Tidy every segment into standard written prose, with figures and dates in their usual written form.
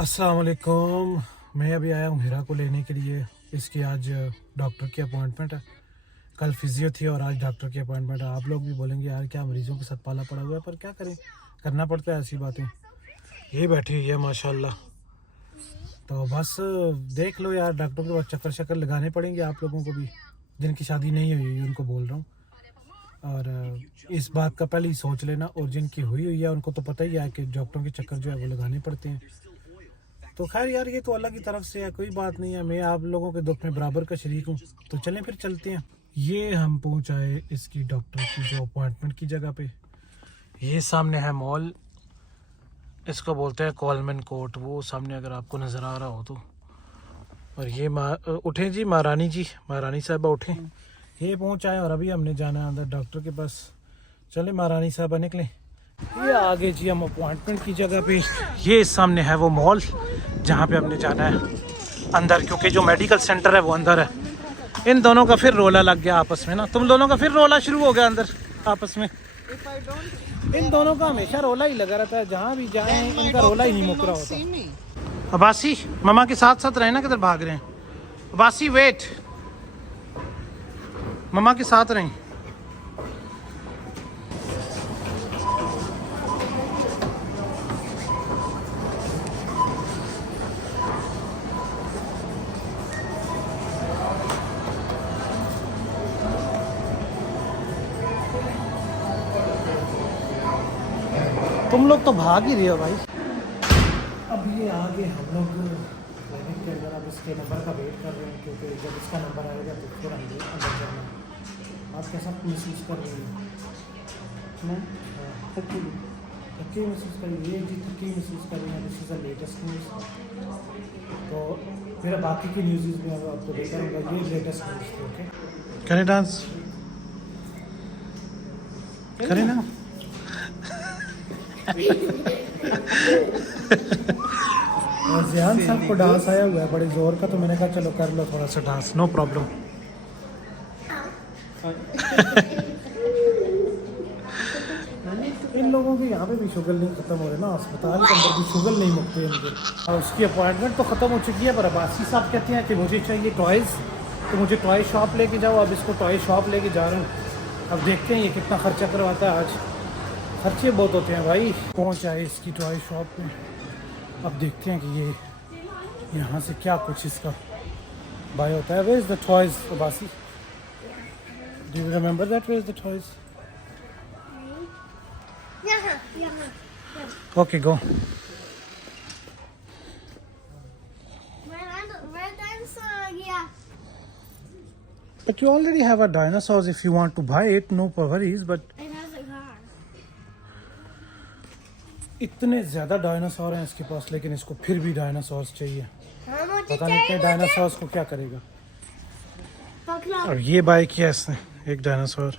अस्सलाम वालेकुम। मैं अभी आया हूँ हीरा को लेने के लिए। इसकी आज डॉक्टर की अपॉइंटमेंट है। कल फिजियो थी और आज डॉक्टर की अपॉइंटमेंट है। आप लोग भी बोलेंगे यार क्या मरीजों के साथ पाला पड़ा हुआ है, पर क्या करें, करना पड़ता है ऐसी बातें। ये बैठी हुई है माशाल्लाह। तो बस देख लो यार, डॉक्टरों के पास चक्कर शक्कर लगाने पड़ेंगे आप लोगों को भी, जिनकी शादी नहीं हुई है उनको बोल रहा हूँ। और इस बात का पहले ही सोच लेना, और जिनकी हुई हुई है उनको तो पता ही है कि डॉक्टरों के चक्कर जो है वो लगाने पड़ते हैं। तो खैर यार, ये तो अल्लाह की तरफ से है, कोई बात नहीं है। मैं आप लोगों के दुख में बराबर का शरीक हूँ। तो चलें फिर चलते हैं। ये हम पहुँचाए इसकी डॉक्टर की जो अपॉइंटमेंट की जगह पे। ये सामने है मॉल, इसको बोलते हैं कोलमन कोर्ट, वो सामने अगर आपको नज़र आ रहा हो तो। और ये उठें जी महारानी जी, महारानी साहबा उठें। ये पहुँचाए और अभी हमने जाना है अंदर डॉक्टर के पास। चले महारानी साहबा निकलें। ये आगे जी हम अपॉइंटमेंट की जगह पे। ये सामने है वो मॉल जहाँ पे हमने जाना है अंदर, क्योंकि जो मेडिकल सेंटर है वो अंदर है। इन दोनों का फिर रोला लग गया आपस में ना, तुम दोनों का फिर रोला शुरू हो गया अंदर आपस में। इन दोनों का हमेशा रोला ही लगा रहता है, जहाँ भी जाए इनका रोला ही नहीं मुक रहा होता। अब्बासी ममा के साथ साथ रहे ना, किधर भाग रहे हैं। अब्बासी वेट, ममा के साथ रहें। तुम लोग तो भाग ही रहे हो भाई। अब ये आगे हम लोग क्लिनिक के अंदर अब इसके नंबर का वेट कर रहे हैं, क्योंकि जब इसका नंबर आएगा तो फिर हम अंदर जाना। आप कैसा महसूस कर रही हो? थकी महसूस कर रही है जी, थकी महसूस कर रही है। This is the latest news. तो फिर बाकी की न्यूज़ में अब आपको देखा होगा, ये लेटेस्ट न्यूज़ थे। ओके, करें डांस, करें ना। और ज़ियान साहब को डांस आया हुआ है बड़े ज़ोर का, तो मैंने कहा चलो कर लो थोड़ा सा डांस, नो प्रॉब्लम। इन लोगों के यहाँ पे भी शुगर नहीं ख़त्म हो रहे ना, अस्पताल के अंदर भी शुगर नहीं मुकते इनके। और उसकी अपॉइंटमेंट तो ख़त्म हो चुकी है, पर अब्बासी साहब कहते हैं कि मुझे चाहिए टॉयज़, तो मुझे टॉय शॉप लेके जाओ। अब इसको टॉय शॉप लेके जा रहा हूँ। अब देखते हैं ये कितना ख़र्चा करवाता है। आज खर्चे बहुत होते हैं भाई। पहुँच आए इसकी टॉय शॉप में। अब देखते हैं कि ये यहाँ से क्या कुछ इसका बाय होता है। Where is the toys Abbasi? Do you remember that? Where is the toys? Okay go. But you already have a dinosaurs. If you want to buy it, no worries. But इतने ज़्यादा डायनासोर हैं इसके पास, लेकिन इसको फिर भी डायनासोर्स चाहिए। पता नहीं इतने डायनासोर्स को क्या करेगा। और ये बाय किया इसने एक डायनासोर।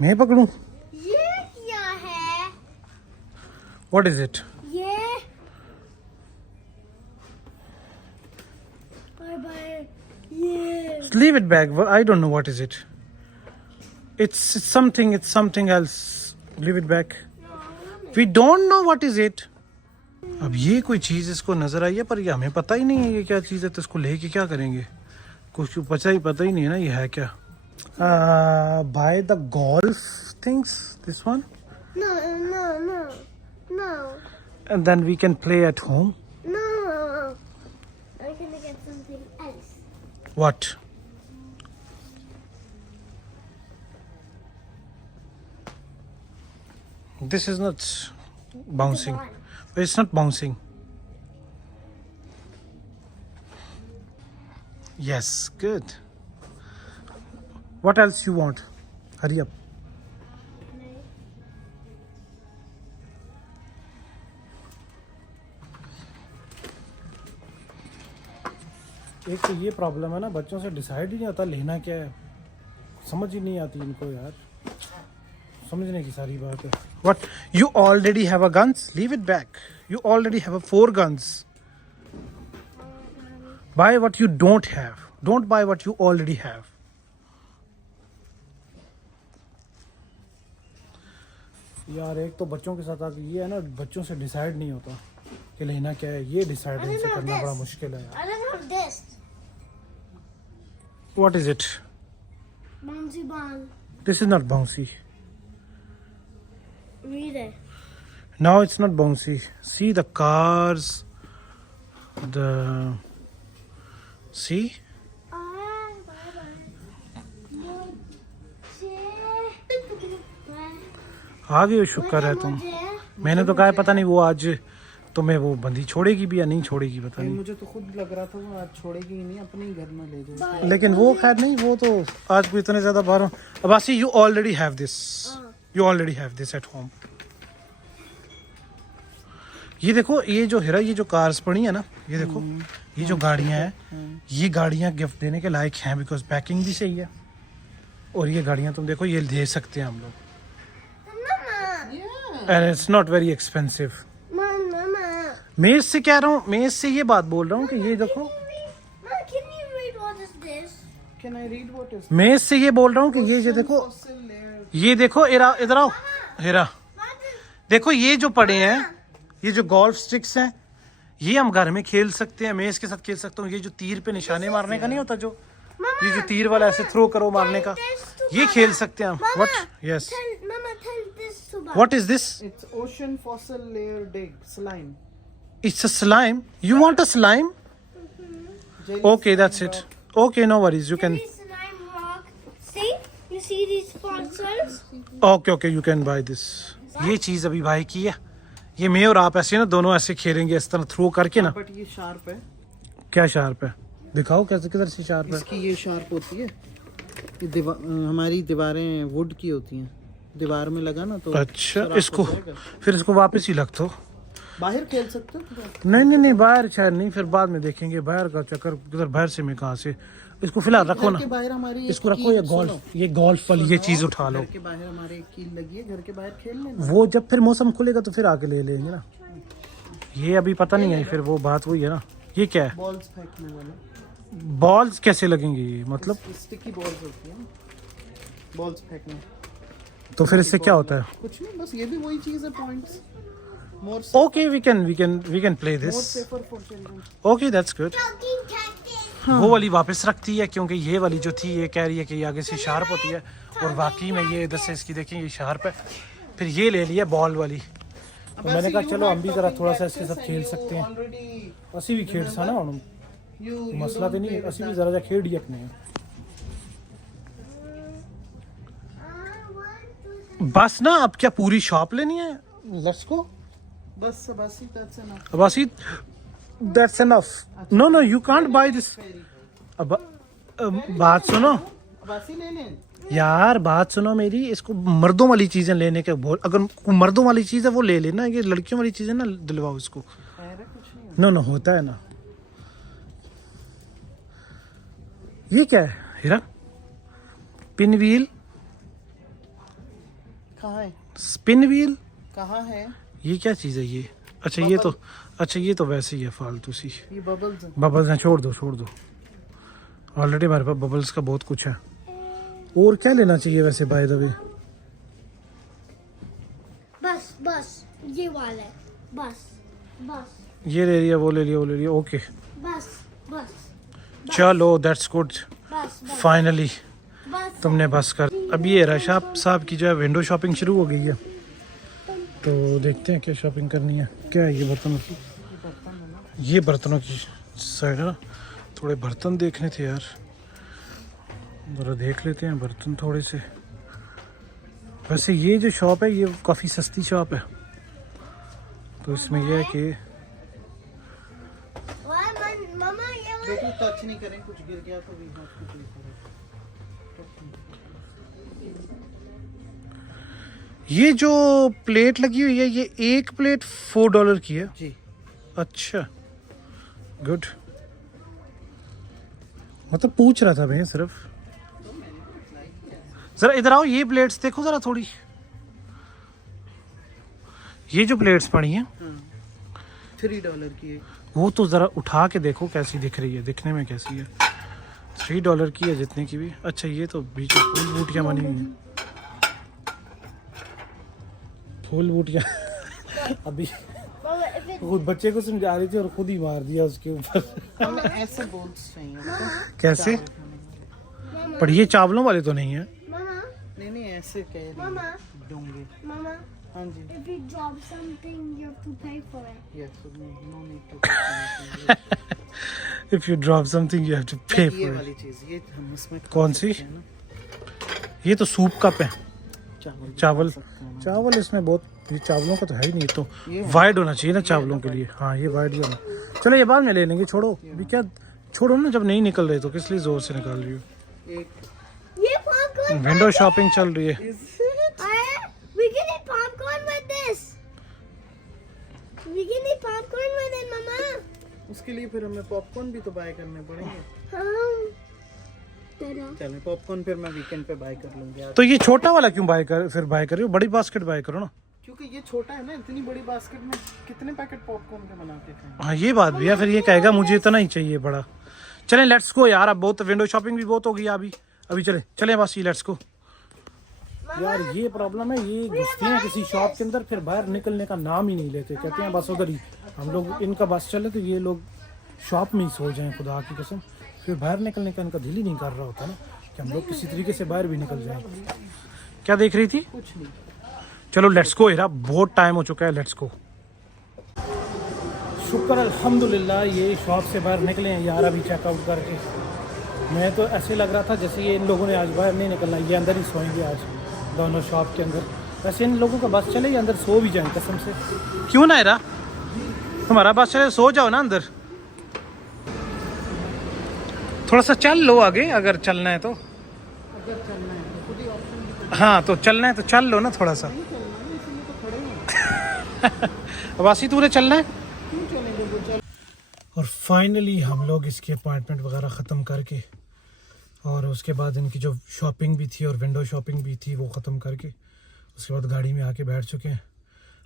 मैं पकड़ूं? ये क्या है? What is it? ये ये Leave it back. I don't know what is it. It's something. It's something else. Leave it back. We don't know what is it. अब ये कोई चीज़ इसको नज़र आई है, पर ये हमें पता ही नहीं है ये क्या चीज़ है, तो इसको लेके क्या करेंगे, कुछ पता ही नहीं है ना ये है क्या। Buy the golf things, this one, no. and then we can play at home. No. I'm gonna get something else. What? This is not bouncing. It's not bouncing. Yes, good. What else you want? Hurry up. एक तो ये problem है ना, बच्चों से decide ही नहीं होता लेना क्या है, समझ ही नहीं आती इनको यार। समझने की सारी बात है। What? You already have a guns? Leave it back. You already have 4 guns. Buy what you don't have. Don't buy what you already have. यार एक तो बच्चों के साथ आके ये है ना, बच्चों से डिसाइड नहीं होता। कि लेना क्या है, ये डिसाइड I don't इनसे know करना this. बड़ा मुश्किल है यार। I don't know this. What is it? Bouncy ball. This is not bouncy. Read it. No, it's not bouncy. See the cars. See? आ गए हो, शुक्र है तुम। मैंने तो कहा पता नहीं वो आज तुम्हें वो बंदी छोड़ेगी भी या नहीं छोड़ेगी, पता नहीं। मुझे तो खुद लग रहा था वो आज छोड़ेगी ही नहीं, अपने ही घर में ले जाएगी। लेकिन वो खैर नहीं, वो तो आज को इतने ज्यादा बाहर। Abbasi, you already have this, you already have this at home. ये देखो, ये जो हिरा, ये जो कार्स पड़ी है ना, ये देखो, ये जो गाड़ियां हैं, ये गाड़ियां गिफ्ट देने के लायक हैं, बिकॉज पैकिंग भी सही है। और ये गाड़ियां तुम देखो, ये दे सकते हैं हम लोग, and it's not very expensive. मैं इससे कह रहा हूँ, मैं इससे ये बात बोल रहा हूँ कि ये देखो, Can I read what is मैं इससे ये बोल रहा हूँ कि ये देखो, fossil layer? ये देखो, इधर आओ हिरा, देखो ये जो पड़े हैं, ये जो गोल्फ स्टिक्स हैं, ये हम घर में खेल सकते हैं, मैं इसके साथ खेल सकता हूँ। ये जो तीर पे निशाने मारने का नहीं होता, जो ये जो तीर वाला ऐसे थ्रो करो मारने का, ये खेल सकते हैं हम। What? Yes, what is this? It's ocean fossil layer dig slime. It's a slime. You want a slime? Jelly okay, that's it. Okay, no worries, you can. See? You see these fossils? Okay okay, you can buy this. ये चीज अभी भाई की है, ये मैं और आप ऐसे ना दोनों ऐसे खेलेंगे, इस तरह थ्रो करके ना। But ये sharp है। क्या शार्प है? दिखाओ कैसे, किधर से शार्प है? इसकी ये sharp होती है। ये हमारी दीवारें वुड की होती हैं, दीवार में लगा ना तो अच्छा, खराब इसको हो जाएगा। फिर इसको वापस ही रख दो। बाहर खेल सकते हो? नहीं, बाहर शायद नहीं, फिर बाद में देखेंगे बाहर का चक्कर, किधर बाहर से मैं कहाँ से। इसको फिलहाल रखो घर ना, के बाहर हमारी इसको रखो। ये गोल्फ वाली ये चीज उठा लो। घर के बाहर हमारे एक कील लगी है, घर के बाहर खेल लेना। वो जब फिर मौसम खुलेगा तो फिर आके ले लेंगे ना, ये अभी पता नहीं है। फिर वो बात वही है ना। ये क्या है? बॉल्स फेंकने वाले। बॉल्स कैसे लगेंगे ये, मतलब? स्टिकी बॉल्स होती है, बॉल्स फेंकने। तो फिर इससे क्या होता है? कुछ नहीं, बस ये भी वही चीज है, points. More okay, we can play this. Safer for children. Okay, that's good. वो वाली वापस रखती है, क्योंकि ये वाली जो थी ये कह रही है कि ये आगे से शार्प होती है, और वाकई में ये इधर से इसकी देखें ये शार्प है। फिर ये ले लिया बॉल वाली, तो मैंने कहा चलो हम भी जरा थोड़ा सा इसके साथ खेल सकते हैं। असी भी खेड़ सा ना हम, मसला तो नहीं है, असी भी जरा जा खेड़ ही अपने। बस ना, अब क्या पूरी शॉप लेनी है? Let's go. बस ही that's enough। Abbasi, that's enough. No, you can't buy this. अब बात सुनो बासी ले लें। यार, बात सुनो मेरी। इसको मर्दों वाली चीजें लेने के बोल, अगर मर्दों वाली चीज है वो ले लेना, ये लड़कियों वाली चीजें ना दिलवाओ इसको। कुछ नहीं नो, होता है ना। ये क्या है हिरा? Pin wheel? कहाँ है? Spin wheel? कहाँ है? ये क्या चीज है ये? अच्छा, ये तो वैसे ही है, फालतू सी। ये बबल्स हैं। बबल्स हैं, छोड़ दो। ऑलरेडी हमारे पास बबल्स का बहुत कुछ है। और क्या लेना चाहिए वैसे, बाय द वे? बस ये वाला है। बस ये ले लिया, वो ले लिया। ओके, बस चलो, दैट्स गुड। बस फाइनली बस तुमने बस कर। अभी ये रशाब साहब की जो है विंडो शॉपिंग शुरू हो गई है, तो देखते हैं क्या शॉपिंग करनी है। क्या है ये? बर्तनों की, ये बर्तनों की साइड है ना। थोड़े बर्तन देखने थे यार, ज़रा देख लेते हैं बर्तन थोड़े से। वैसे ये जो शॉप है ये काफ़ी सस्ती शॉप है, तो इसमें यह है कि मम्मा ये वाला बेटी टच नहीं करें, कुछ गिर गया तो भी कुछ नहीं करें। ये जो प्लेट लगी हुई है, ये एक प्लेट $4 की है। जी। अच्छा, गुड। मतलब पूछ रहा था मैं सिर्फ। जरा इधर आओ, ये प्लेट्स देखो जरा थोड़ी। ये जो प्लेट्स पड़ी हैं $3 की है। वो तो जरा उठा के देखो कैसी दिख रही है, दिखने में कैसी है। $3 की है जितने की भी। अच्छा, ये तो बीच में फूल बूटियाँ बनी हुई हैं। फूल बूटियाँ अभी Mama, if it खुद बच्चे को समझा रही थी और खुद ही मार दिया उसके ऊपर। हमें ऐसे बोल्स चाहिए बेटा। कैसे? Mama, पर ये चावलों वाले तो नहीं है। Mama, नहीं नहीं ऐसे कह रही Mama, दूंगी। Mama. हाँ जी। If you drop something, you have to pay for it. Yes, no need to pay anything. If you drop something you have to pay ये for it. वाली चीज ये हम इसमें खा कौन सी? सकते हैं ना। ये तो सूप कप है। चावल भी चावल खा सकते हैं ना। चावल इसमें बहुत, ये चावलों का तो है ही नहीं, तो ये है। वाइड होना चाहिए ना चावलों के लिए। हाँ ये वाइड ही होना। चलो ये बाद में ले लेंगे, छोड़ो अभी क्या, छोड़ो ना, जब नहीं निकल रहे तो किस लिए जोर से निकाल रही हो। एक Yeah, popcorn. विंडो शॉपिंग चल रही है। We can eat popcorn with this. We can eat popcorn with it, Mama. उसके लिए फिर हमें पॉपकॉर्न भी तो बाय करने पड़ेंगे। Ta-da. चलो पॉपकॉर्न फिर मैं वीकेंड पे बाय कर लूंगी आज। तो ये छोटा वाला क्यों बाय कर, फिर बाय कर रही हो? बड़ी बास्केट बाय करो ना। क्योंकि ये छोटा है ना, इतनी बड़ी बास्केट में कितने पैकेट पॉपकॉर्न के बना के खाएंगे। हाँ ये बात भी है, फिर ये कहेगा मुझे इतना ही चाहिए बड़ा। चलें लेट्स गो यार, अब बहुत विंडो शॉपिंग भी बहुत हो गई अभी। अभी चलें बस ये लेट्स गो। यार ये प्रॉब्लम है, ये घुसती हैं किसी शॉप के अंदर, फिर बाहर निकलने का नाम ही नहीं लेते, कहते हैं बस उधर ही। हम लोग इनका बस चले तो ये लोग शॉप में ही सो जाएं, खुदा की कसम। फिर बाहर निकलने का इनका दिल ही नहीं कर रहा होता ना कि हम लोग किसी तरीके से बाहर भी निकल जाएं। क्या देख रही थी? कुछ नहीं। चलो लेट्स गो यार, बहुत टाइम हो चुका है, लेट्स गो। शुक्र अल्हम्दुलिल्लाह ये शॉप से बाहर निकले हैं यार अभी चेकआउट करके। मैं तो ऐसे लग रहा था जैसे ये इन लोगों ने आज बाहर नहीं निकलना, ये अंदर ही सोएंगे आज दोनों शॉप के अंदर। वैसे इन लोगों का बस चले ये अंदर सो भी जाए कसम से। क्यों ना यार, तुम्हारा बस चले सो जाओ ना अंदर, थोड़ा सा चल लो आगे अगर चलना है तो। अगर चलना है तो खुद ही ऑप्शन भी हाँ तो चलना है तो चल लो ना थोड़ा सा। नहीं चलना है, इसलिए तो खड़े हैं। वासी तूने चलना है? क्यों चलेंगे वो चल। और फाइनली हम लोग इसकी अपॉइंटमेंट वगैरह ख़त्म करके, और उसके बाद इनकी जो शॉपिंग भी थी और विंडो शॉपिंग भी थी वो ख़त्म करके, उसके बाद गाड़ी में आके बैठ चुके हैं।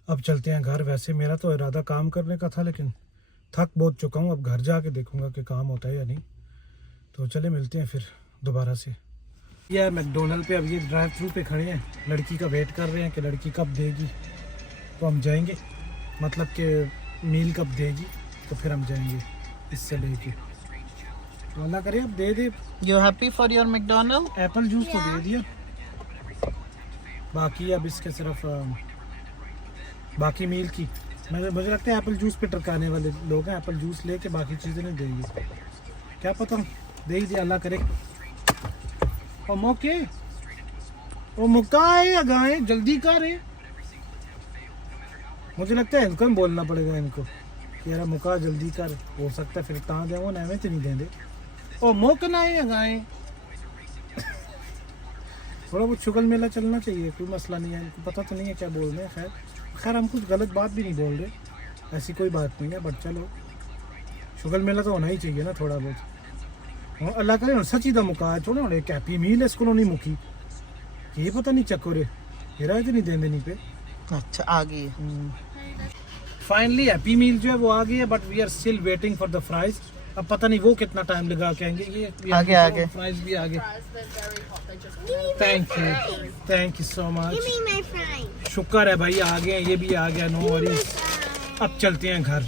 अब चलते हैं घर। वैसे मेरा तो इरादा काम करने का था लेकिन थक बहुत चुका हूँ, अब घर जाके देखूँगा कि काम होता है या नहीं। तो चले मिलते हैं फिर दोबारा से। यार मैकडोनल्ड पे अब ये ड्राइव थ्रू पे खड़े हैं, लड़की का वेट कर रहे हैं कि लड़की कब देगी तो हम जाएंगे, मतलब कि मील कब देगी तो फिर हम जाएंगे इससे लेके। अल्लाह करे अब दे दे। You happy for your McDonald? Apple juice तो दे दिया, बाकी अब इसके सिर्फ बाकी मील की मुझे लगता है एप्पल जूस पे टरकाने वाले लोग हैं, एप्पल जूस लेके बाकी चीज़ें नहीं देंगे, क्या पता दे ही दे, अल्लाह करे। और मौके वो मुक्का है गाय जल्दी कर है, मुझे लगता है इनको बोलना पड़ेगा इनको कि यार मुक्का जल्दी कर, हो सकता है फिर ता दे वो नवे तो नहीं देंगे। ओ मुकना है गाय थोड़ा बहुत शुगल मेला चलना चाहिए, कोई मसला नहीं है, इनको पता तो नहीं है क्या बोल रहे हैं। खैर हम कुछ गलत बात भी नहीं बोल रहे, ऐसी कोई बात नहीं है, बट चलो शुगल मेला तो होना ही चाहिए ना थोड़ा बहुत। हाँ अल्लाह करे सची दा मुका छोड़े होने कैपी मील इसको नहीं मुकी, ये पता नहीं चक्कर हेरा तो नहीं देंदे नहीं पे। अच्छा आ गई फाइनली हैप्पी मील जो है वो आ गई है, but we are still waiting for the fries. अब पता नहीं वो कितना टाइम लगा के आएंगे। ये आगे फ्राइज भी आ गए। Thank you so much. Give me my fries. शुक्र है भाई आ गए, ये भी आ गया, नो वरीज। अब चलते हैं घर।